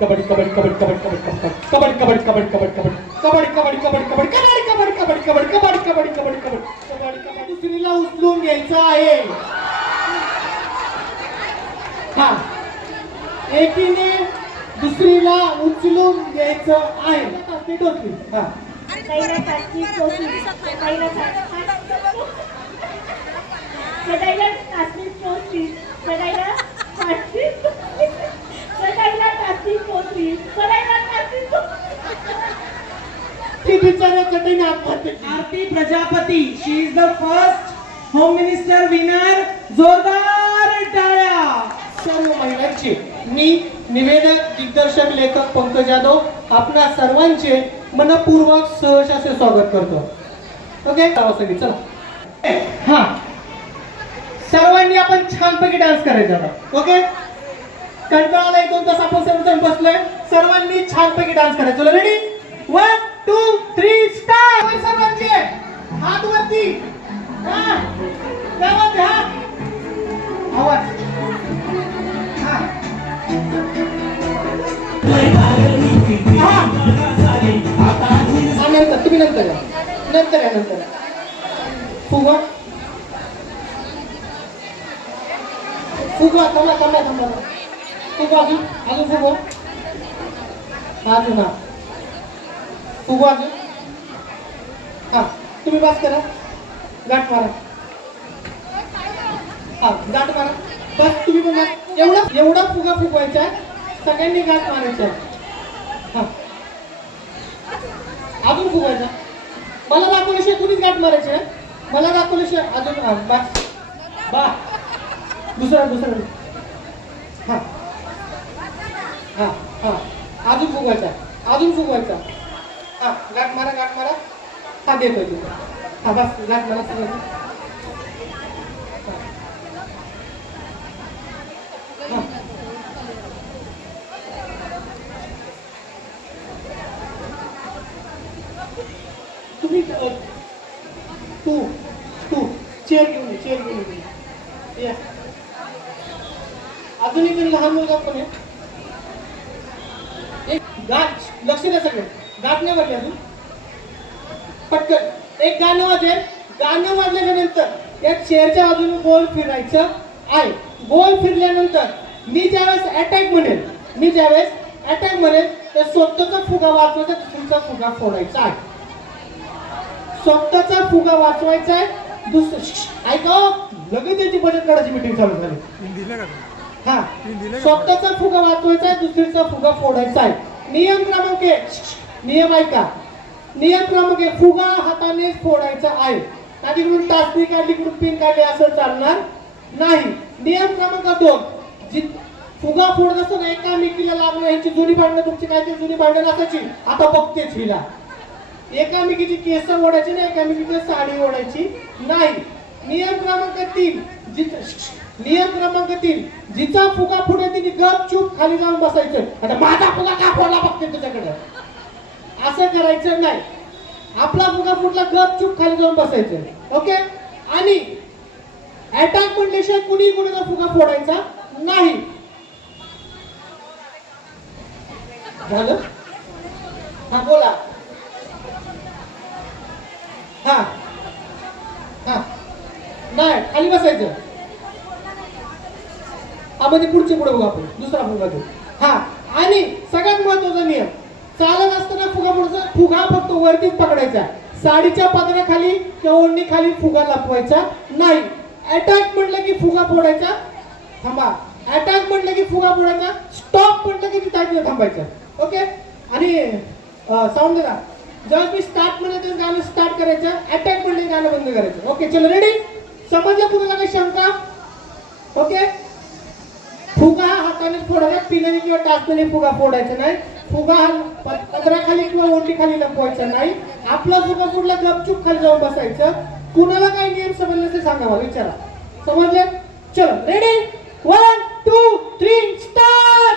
कबड्डी कबड्डी कबड्डी कबड्डी कबड्डी कबड्डी कबड्डी कबड्डी कबड्डी कबड्डी कबड्डी कबड्डी कबड्डी कबड्डी कबड्डी कबड्डी कबड्डी कबड्डी कबड्डी दुसरीला उचलून घ्यायचं आहे. हा एकीने दुसरीला उचलून घ्यायचं आहे. हा Aarti Prajapati, she is the first home minister winner. जोरदार टाळ्या सर्व महिलांचे. मी निवेदक दिग्दर्शक लेखक पंकज यादव आपणा सर्वांचे मनपूर्वक सहर्ष असे स्वागत करतो. ओके चला. हा सर्वांनी आपण छानपैकी डान्स करायचा होता. ओके कंटाळाला 1-2 तास आपण सर्वजण बसलोय. सर्वांनी छानपैकी डान्स करायचा. चला रेडी 1 2 3 स्टार्ट. सर्वांचे हात वरती. हा त्यामध्ये हा आवाज. हा नंतर तुम्ही नंतर या. नंतर फुगा फुगा थांबा फुगा अजून फुगा अजून. हा फुगा अजून. हा तुम्ही बस करा. गाठ मारा. हा गाठ मारा. बस तुम्ही पण एवढा फुगा फुगवायचा आहे. सगळ्यांनी गाठ मारायचा आहे. हा अजून फुगायचा. मला दाखवल्याशिवाय कुणीच गाठ मारायची आहे. मला दाखवल्याशिवाय अजून बस बा दुसरा हा हा हा अजून फुगवायचा. हा गाठ मारा. हा देतोय तुझा. हा बस गाठ मारा सगळं. हा तुम्ही तू चेअर घेऊन ये. अजून एक लहान मुलगा पण आहे. एक गाठ लक्ष द्या सगळे. गाठ नाही वाजली अजून. पटकन एक गाणं वाजेल. गाणं वाजल्याच्या नंतर या चेअरच्या बाजूने गोल फिरायचं आहे. गोल फिरल्यानंतर मी ज्यावेळेस अटॅक म्हणेल तर स्वतःचा फुगा वाचवायचा. दुसरीचा फुगा फोडायचा आहे. स्वतःचा फुगा वाचवायचा आहे. दुसरं ऐका लगेच त्याची बचत गटाची मीटिंग चालू झाली. हा स्वतःचा फुगा वाचवायचा आहे. दुसरीचा फुगा फोडायचा आहे. नियम क्रमांक 1. नियम ऐका. नियम क्रमांक 1 फुगा हाताने फोडायचा आहे. तिकडून टाचणी काढली इकडून पिन काढली असं चालणार नाही. नियम क्रमांक 2 फुगा फोडत असताना एकामेकीला लागणं. ह्याची जुनी भांडणं तुमची काहीतरी जुनी भांडणं नसायची. आता बघतेच हिला. एकामेकीची केस ओढायची नाही. एकामेकीची साडी ओढायची नाही. नियम क्रमांक 3 जिचा फुगा फुटेल तिने गपचूप खाली जाऊन बसायचं. आता माझा फुगा का फोडला बघते तुझ्याकडे असं करायचं नाही. आपला फुगा फुटला गपचूप खाली जाऊन बसायचं. ओके. आणि अटॅक म्हणल्याशिवाय कुणी कुणाचा फुगा फोडायचा नाही. झालं. हा बोला. हा नाही खाली बसायचं. म्हणजे पुढचे पुढे बघू आपण. दुसरा फुगा घेऊ. हा आणि सगळ्यात महत्वाचा नियम चालत असताना फुगा फक्त वरतीच पकडायचा. साडीच्या पदराखाली किंवा ओढणी खाली फुगा लपवायचा नाही. अटॅक म्हटलं की फुगा फोडायचा. थांबा. अटॅक म्हटलं की फुगा फोडायचा. स्टॉप म्हटलं की तिथे थांबायचं. ओके. आणि साऊंड द्या. जेव्हा मी स्टार्ट म्हणलं गाणं स्टार्ट करायचं. अटॅक म्हणले गाणं बंद करायचं. ओके चलो रेडी. समजलं कुणाला काही शंका? ओके. फुगा हाताने फोडायचा. पिनाने किंवा टाचण्याने फुगा फोडायचा नाही. फुगा पदराखाली किंवा ओंडीखाली लपवायचा नाही. आपला फुगा फुटला गपचूप खाली जाऊन बसायचं. कुणाला काही नियम समजले ते सांगा मला. विचारा. समजले? चलो रेडी 1 2 3 स्टार्ट.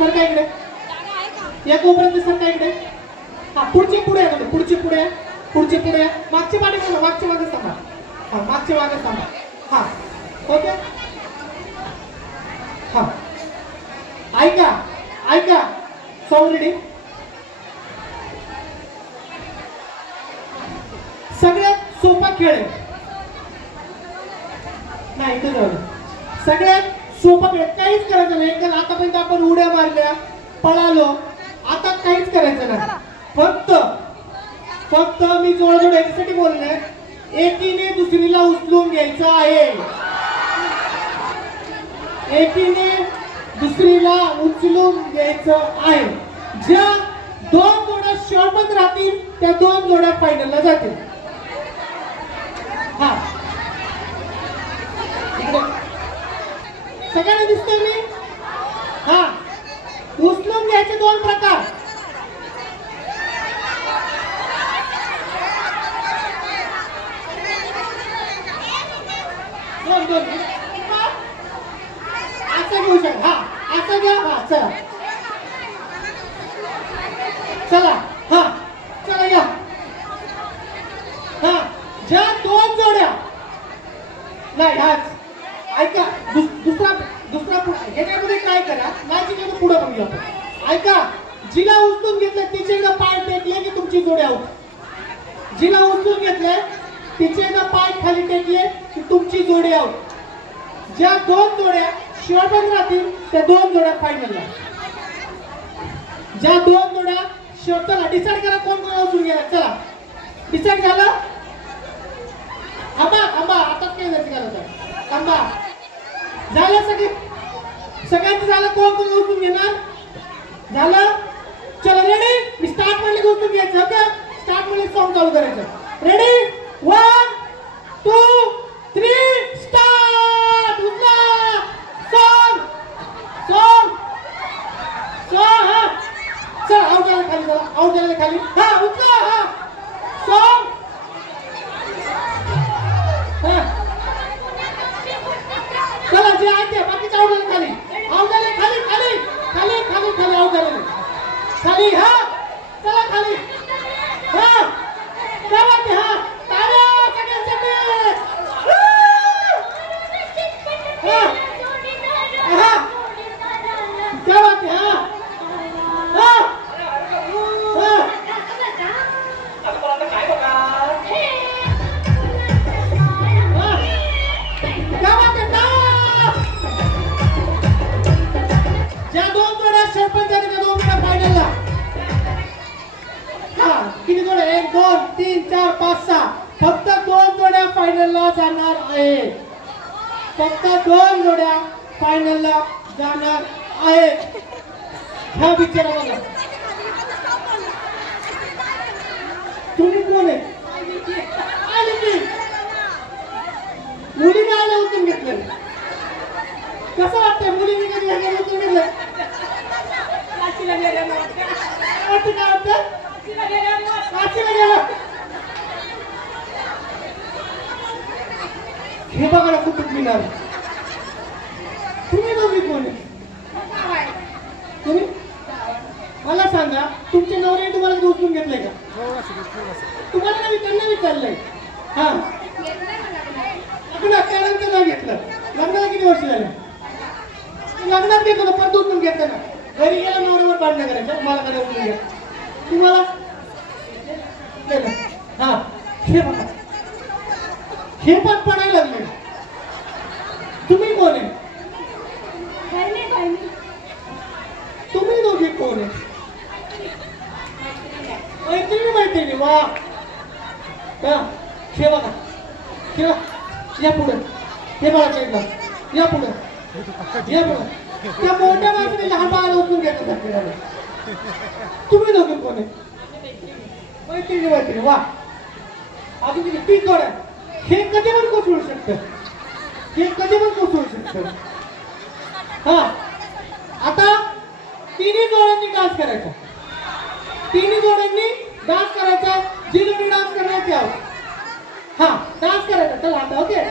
सरका इकडे या कोपऱ्यात सरका इकडे हा पुढचे पुढे आहे पुढचे पुढे पुढचे पुढे मागचे पाठी मागचे मागे थांबा हा मागचे मागे थांबा हा ओके हा ऐका ऐका सॉन्ग रेडी सगळ्यात सोपा खेळ आहे नाही इथे जाऊ सगळ्यात सोपा खेळ काहीच करायचं नाही कारण आतापर्यंत आपण उड्या मारल्या पळालो आता काहीच करायचं नाही फक्त फक्त मी जोडजोड याच्यासाठी बोलले एकीने दुसरीला उचलून घ्यायचं आहे एकीने दुसरीला उचलून घ्यायचं आहे ज्या दोन जोड्या शॉर्टमध्ये राहतील त्या दोन जोड्या फायनलला जातील हा सगळ्यांना दिसतोय मी हा उचलून घ्यायचे दोन प्रकार दोन दोन असं घेऊ शकता हा असं घ्या हा चला चला हा चला या हा ज्या दोन जोड्या नाही हाच ऐका दुसरा दुसरा ह्याच्यामध्ये काय करा माझी काही पुढे पण घेऊ ऐका जिला उचलून घेतलं तिचे एकदा पाय टेकले की तुमची जोडी आउट जिला उचलून घेतलंय तिचे एकदा पाय खाली टेकले की तुमची जोडी आउट ज्या दोन जोड्या शेवटपर्यंत राहतील त्या दोन जोड्या फायनलला ज्या दोन जोड्या शेवट चला डिसाईड करा कोण कोण उचलून गेला चला डिसाईड झालं थांबा थांबा आताच काय झालं थांबा झालं सगळ्यांचं झालं कोण कोण उचलून घेणार झालं चला रेडी मी स्टार्ट म्हणले उचलून घ्यायचं ओके स्टार्ट म्हणले सॉन्ग चालू करायचं रेडी 1 2 3 स्टार्ट उचला सॉन्ग सॉन्ग सॉन्ग हा चला आउट झालं खाली चला आउट झालं खाली हा उचला हा सॉन्ग हा चला जे आहे ते बाकीचे आउट झाले खाली आउट झाले खाली खाली खाली खाली खाली आउट झाले खाली हा चला खाली हा चला ते हा ताल्या सगळ्यांसाठी हा हा क्या बात है हा हा हा क्या बात है ज्या दोन जोड्या सरपंच त्या दोन जोड्या फायनलला हा किती जोड्या 1 2 3 4 5 6 फक्त दोन जोड्या फायनलला जाणार आहेत फक्त दोन जोड्या फायनलला जाणार आहेत ह्या बिचारा बघा तुम्ही कोण आहे आली की मुलीने आलं उचलून घेतलं कसं वाटतंय मुलीने कधी घ्यायला उचलून घेतलं वाटतं काय वाटतं काशीला गेलं हे बघा ना कुठून मिळणार तुम्ही दोघी कोण आहे तुम्ही मला सांगा तुमचे नवरे तुम्हाला उचलून घेतलंय का तुम्हाला नाही त्यांना विचारलंय हा लग्नात त्यानंतर नाही घेतलं लग्नाला किती वर्ष झाले लग्नात घेतलं परत उचलून घेतलं ना घरी गेला नवऱ्यावर भांडणं करायचं मला कडे उचलून घ्या तुम्हाला हा हे बघा हे पण पडायला लागले तुम्ही कोण आहे तुम्ही दोघे कोण आहे मैत्रिणी वा हे बघा या पुढे हे बघा साईडला या पुढे या पुढे त्या मोठ्या माणसाने लहान बाळाला उचलून घेतलं तुम्ही दोघे कोण आहे मैत्रिणी वा अजून किती 3 जोड्या हे कधी पण कोसळू शकतं हे कधी पण कोसळू शकतं हा आता तिन्ही जोड्यांनी डान्स करायचा तिन्ही जोड्यांनी डान्स करायचा जी जोडी डान्स करणार ती आहोत हा डान्स करायचा चला आता ओके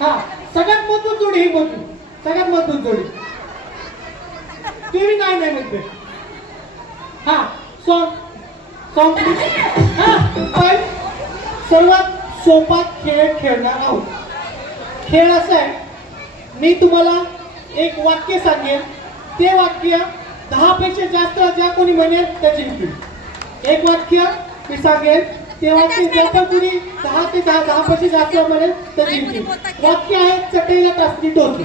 हा सगळ्यात मजबूत जोडी ही मजबूत सगळ्यात मजबूत जोडी तुम्ही नाही नाही म्हणते हा सॉन्ग सॉन्ग हा पण सर्वात सोपा खेळ खेळणार आहोत. खेळ असा आहे, मी तुम्हाला एक वाक्य सांगेन, ते वाक्य 10 पेक्षा जास्त ज्या कोणी म्हणेल त्या जिंकतील. एक वाक्य मी सांगेन, ते वाक्य ज्या पण कोणी 10 ते 10 पेक्षा जास्त म्हणेल त्या जिंकतील. वाक्य आहे चटईला टाचणी टोचली.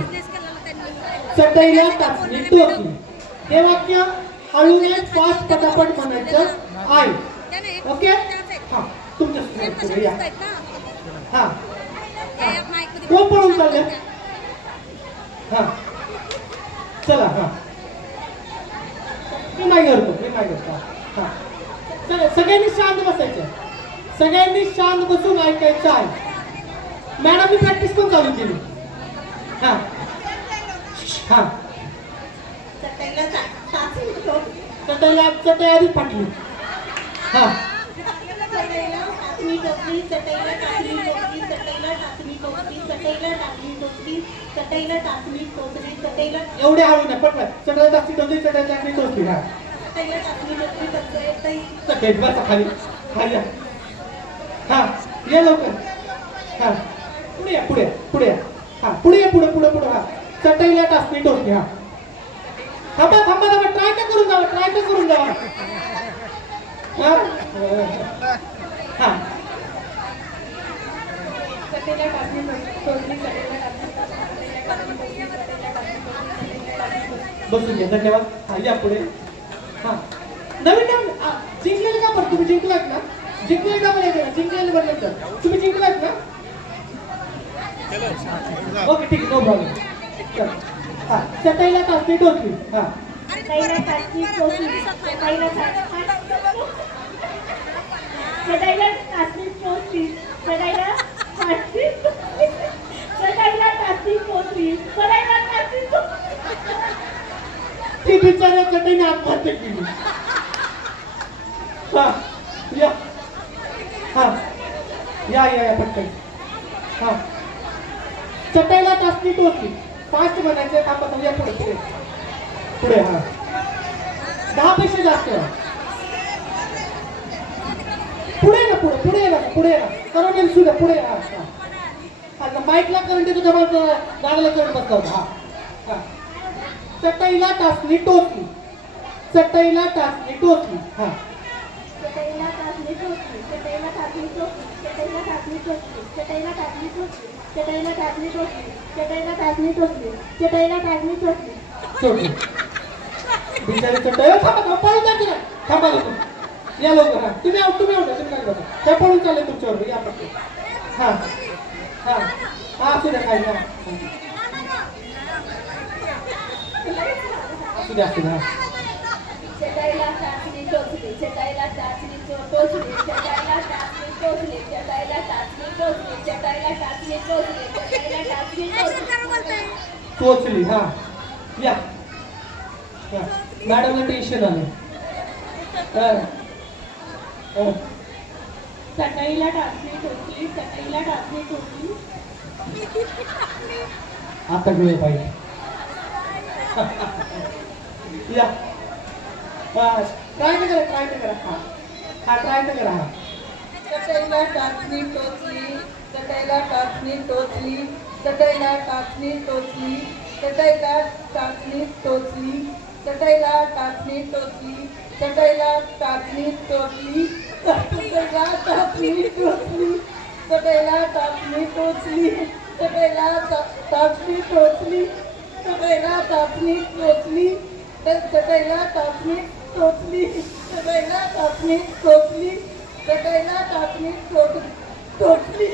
चटईला टाचणी टोचली. हे वाक्य हळूने फास्ट पटापट म्हणायचं आहे. ओके हा तुमच्या या हा कोण पळून चालले हा चला हा मी नाही करतो हा सगळ्यांनी शांत बसायचं. सगळ्यांनी शांत बसून ऐकायचं आहे. मॅडमनी प्रॅक्टिस पण चालू केली. हा हा चटई आधीच फाटली. हा टाचणी टोचली चटईला टाचणी टोचली चटईला टाचणी टोचली चटईला टाचणी टोचली चटईला टाचणी टोचली चटईला एवढे हळू नाही पटलं. चटई टाचणी टोचली चटई टाचणी टोचली. हा चटईला टाचणी टोचली चटई चटई बसा खाली खाली या. हा ये लवकर. हा पुढे या पुढे पुढे या. हा पुढे या पुढे पुढे पुढे. हा चटईला टाचणी टोचली. हा थांबा थांबा थांबा ट्राय तर करून जावा हा हा चटईला टाचणी टोचली चटईला बसून घ्या. धन्यवाद. हा या पुढे. हा नवीन जिंकलेलं का बरं तुम्ही जिंकलात ना. जिंकलेलं का बरं जिंकलेलं बरं तर तुम्ही जिंकलात ना. ओके ठीक आहे नो प्रॉब्लेम. हा चटईला टाचणी टोचली. हा चटईला टाचणी टोचली चटईला टाचणी टोचली चटईला टाचणी चटईला टाचणी टोचली चटईला टाचणी ती बिचाऱ्या चटईने आत्महत्या केली. हा या हा या पटकन. हा चटईला टाचणी टोचली. फास्ट म्हणायचं. थांबा या पुढे पुढे पुढे. हा 10 पेक्षा जास्त. पुढे ना पुढे ना सर्व सुद्धा पुढे. हा माईकला करंट येतो तेव्हा गाड्याला करंट बसला होता. हा चटईला टाचणी टोचली चटईला टाचणी टोचली. हा चटईला टाचणी टोचली चटईला टाचणी टोचली चटईला टाचणी टोचली चटईला टाचणी टोचली चटईला टाचणी टोचली चटईला टाचणी टोचली चटईला टाचणी टोचली टोचली. बिचारी चटई थांबा पळून जायचं ना. थांबा लवकर या लवकर. हा तुम्ही तुम्ही काय बघा त्या पळून चालले तुमच्यावर या पटकन. हा हा हा असू द्या काय असू द्या चटईला टाचणी टोचली चटईला टाचणी टोचली चटईला टाचणी टोचली चटईला टाचणी टोचली चटईला टाचणी टोचली चटईला टाचणी टोचली. हा या मॅडमला टेन्शन आलं. चटईला टाचणी टोचली चटईला टाचणी टोचली आता वेळ पाहिजे. या ट्राय तर करा हा ट्राय तर करा. हा चटईला टाचणी टोचली चटईला टाचणी टोचली चटईला टाचणी टोचली चटईला टाचणी टोचली चटईला टाचणी टोचली चटईला टाचणी टोचली चटईला टाचणी टोचली चटईला टाचणी टोचली चटईला टाचणी टोचली चटईला टाचणी टोचली चटईला टाचणी टोचली चटईला टाचणी टोचली चटईला टाचणी टोचली.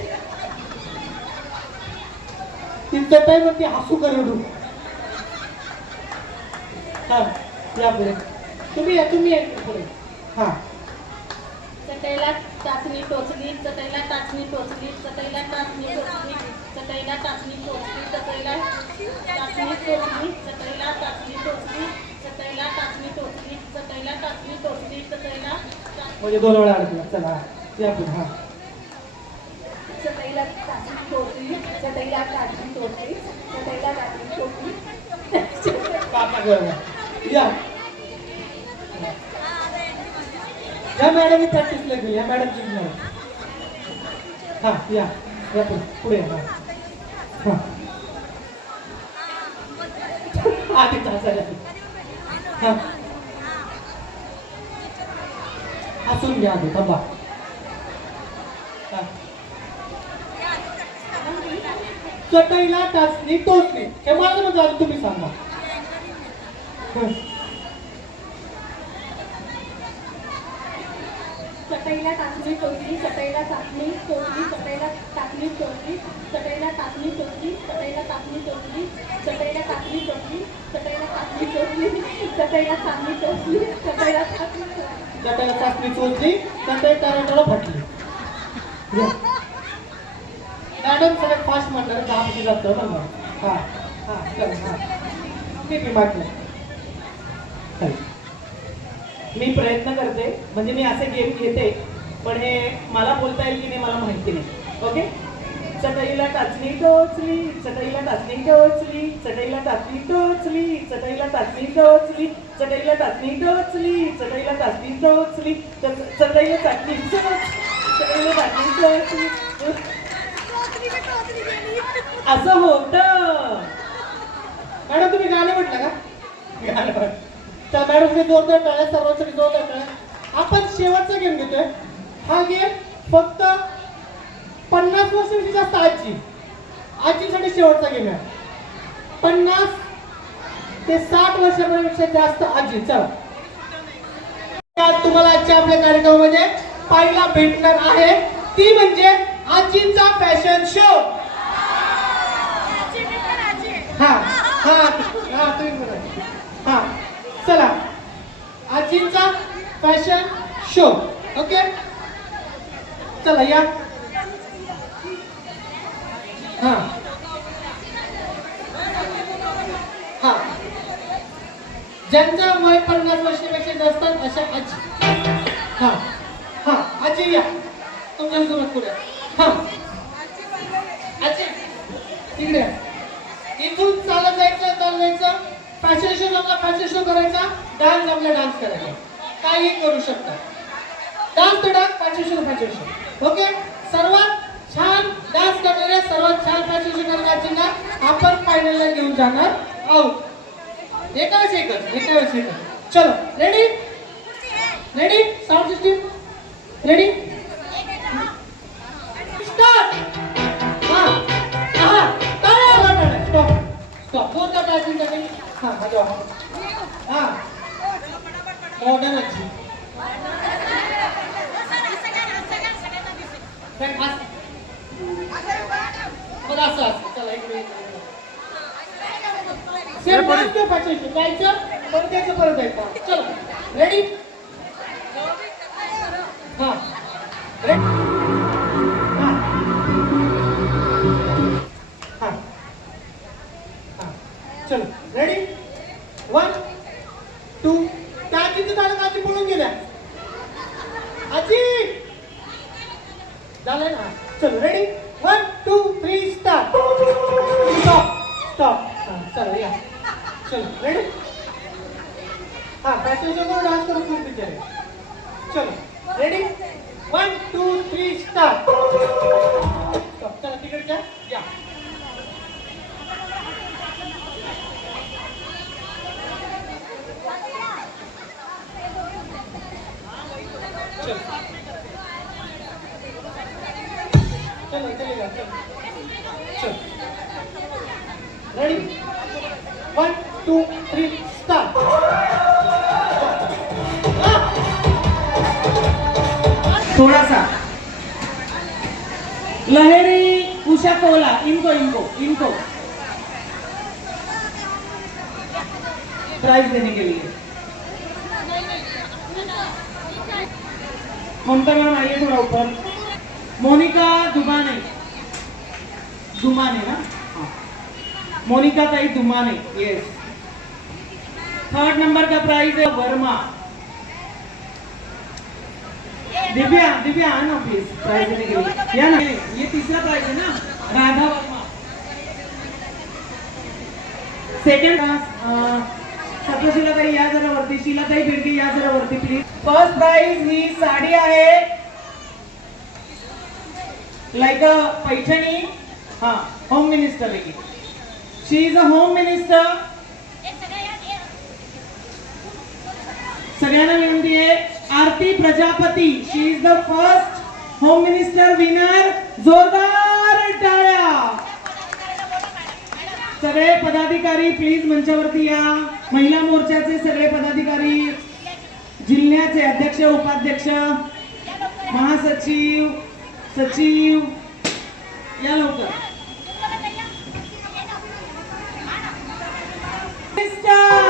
ती चटई मध्ये हसू करू. हा या पुढे तुम्ही या पुढे. हा चटईला टाचणी टोचली चटईला टाचणी टोचली चटईला टाचणी टोचली चटईला टाचणी टोचली चटईला टाचणी टोचली चटईला टाचणी टोचली चटईला टाचणी टोचली चटईला टाचणी टोचली चटईला म्हणजे 2 वेळा अडकला. चला या पुढे. हा चटईला टाचणी टोचली चटईला टाचणी टोचली चटईला टाचणी टोचली आता या या मॅडम प्रॅक्टिसला गेली या मॅडमची मॅडम हा या पुढे हा हा आधी तासाला हा हसून घ्या आधी थांबा चटईला टाचणी टोचली हे माझं म्हणजे आधी तुम्ही सांगा चटईला टाचणी टोचली चटईला टाचणी टोचली चटईला टाचणी टोचली चटईला टाचणी टोचली चटईला टाचणी टोचली चटईला टाचणी टोचली चटईला टाचणी टोचली चटईला टाचणी टोचली चटईला टाचणी चटईला चाचणी टोचली चटई टराटरा फाटली मॅडम सगळ्यात फास्ट म्हणणार 10 पैसे जातं ना हा हा चल हा मी मागलं मी प्रयत्न करते म्हणजे मी असे गेम घेते पण हे मला बोलता येईल की नाही मला माहिती नाही ओके चटईला टाचणी टोचली चटईला टाचणी टोचली चटईला टाचणी टोचली चटईला टाचणी टोचली चटईला टाचणी टोचली चटईला टाचणी टोचली चटईला टाचणी चटईला टाचणी टोचली असं होतं मॅडम तुम्ही गाणे म्हटलं का गाणे म्हटलं तर मॅडम तुम्ही जोरदार टाळ्या सर्वांसाठी जोरदार टाळ्या आपण शेवटचा गेम घेतोय हा गेम फक्त 50 वर्षांची जास्त आजीसाठी शेवटचा गेम आहे 50 ते 60 वर्षांपेक्षा जास्त आजी चला तुम्हाला आजच्या आपल्या कार्यक्रमामध्ये पाहायला भेटणार आहे ती म्हणजे आजींचा फॅशन शो हा हा हा तुम्ही बोला हा चला आजींचा फॅशन शो ओके चला या हा हा ज्यांचं वय 50 वर्षापेक्षा जास्त अशा आजी हा हा आजी या तुमच्यासोबत पुढे हा आजी तिकडे इथून चालत जायचं फॅशन शो जमला फॅशन शो करायचा डान्स जमला डान्स करायचा काही करू शकता डान्स तर डान्स फॅशन शो ओके सर्वात छान डान्स करणाऱ्या सर्वात छान फॅशन शो करणाऱ्यांना आपण फायनलला घेऊन जाणार आहोत एका वेळेस एकच चलो ready sound system ready start हा स्टॉप बोलता टायपिंग हा माझ्या हा मॉडर्न आजी असं चला एक मिनिट सेम डान्स किंवा फॅशन जायचं परत यायचं परत यायचं चला रेडी हा हा चलो रेडी 1 2 त्या आजीचं झालं का आजी पळून गेल्या आजी झालं ना चलो रेडी 1 2 3 स्टार्ट स्टॉप चलो या चलो रेडी हा फॅशन शो करून डान्स करून खूप पिक्चर आहे चलो रेडी 1 2 3 स्टार्ट स्टॉप चला तिकडच्या या चलो चलेगा चलो रेडी 1 2 3 स्टार्ट थोड़ा सा लहरी उषा कोला इनको प्राइज देने के लिए ममता मैम आइए थोड़ा ऊपर मोनिका दुमाने ना हाँ मोनिका ताई दुमाने यस 3rd नंबर का प्राइज है वर्मा दिव्या आना प्लीज प्राइज देने के लिए या ना ये तीसरा प्राइज है ना राधा वर्मा सेकंड तपशिला ताई या जरा वरती, शीलाताई बिडगे या जरा वरती प्लीज. फर्स्ट प्राइज ही साडी आहे लाईक अ पैठणी. हा, होम मिनिस्टर आहे. She is a home minister. सगळ्यांना विनंती आहे, Aarti Prajapati. She is the first home minister winner. जोरदार टाळ्या. सगळे पदाधिकारी प्लीज मंचावरती या. महिला मोर्चाचे सगळे पदाधिकारी, जिल्ह्याचे अध्यक्ष, उपाध्यक्ष, महासचिव, सचिव या लवकर. मिनिस्टर